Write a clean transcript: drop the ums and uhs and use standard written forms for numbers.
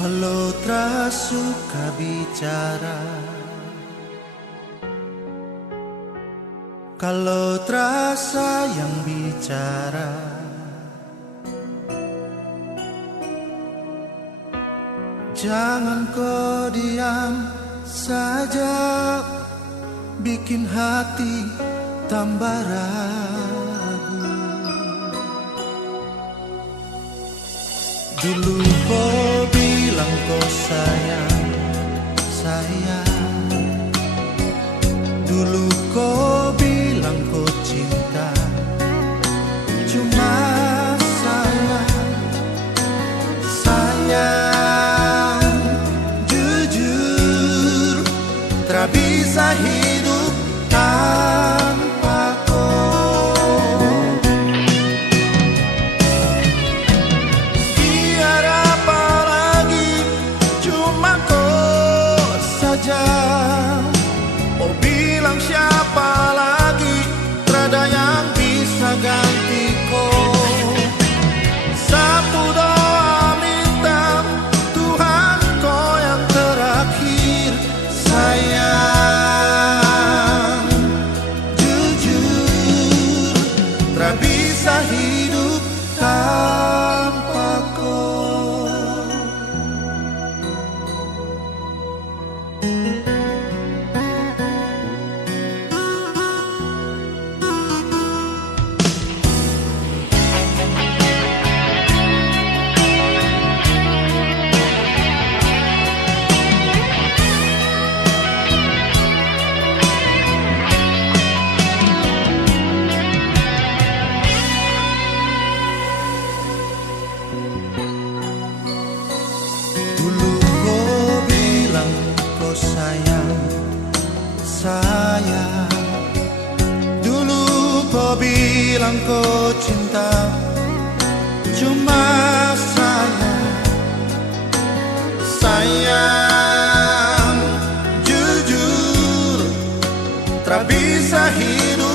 Kalau tersuka bicara, kalau terasa yang bicara, jangan kau diam saja, bikin hati tambah ragu. Dulu kau bilang kau sayang saya, dulu kau bilang kau cinta, cuma sayang jujur, tak bisa hidup tanpa kau. Tiada apa lagi, cuma kau saja. Oh bilang siapa lagi, tiada yang bisa ganti kau. Satu doa minta Tuhan, kau yang terakhir. Sayang jujur, tak bisa hidup tanpa kau. Dulu kau bilang kau sayang saya, dulu kau bilang kau cinta, cuma sayang jujur, tak bisa hidup